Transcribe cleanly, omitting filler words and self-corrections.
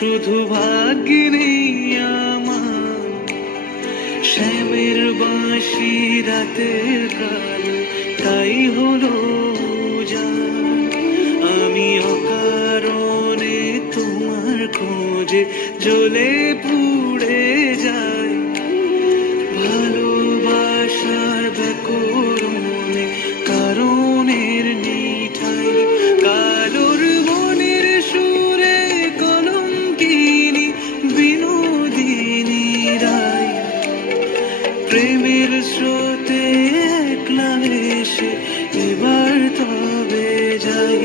শুধু ভাগ্যে নেই আমার শ্যামের বাঁশি রাতের কালে, তাই হলো জান আমি অকারণে তোমার খোঁজে জ্বলে পুড়ে যাই। ভালোবাসার ব্যাকরণে কারণের নিঠাই, কালোর মনের সুরে কলঙ্কিনী বিনোদিনী রায়। প্রেমের স্রোতে একলা এসে এবার তবে যাই,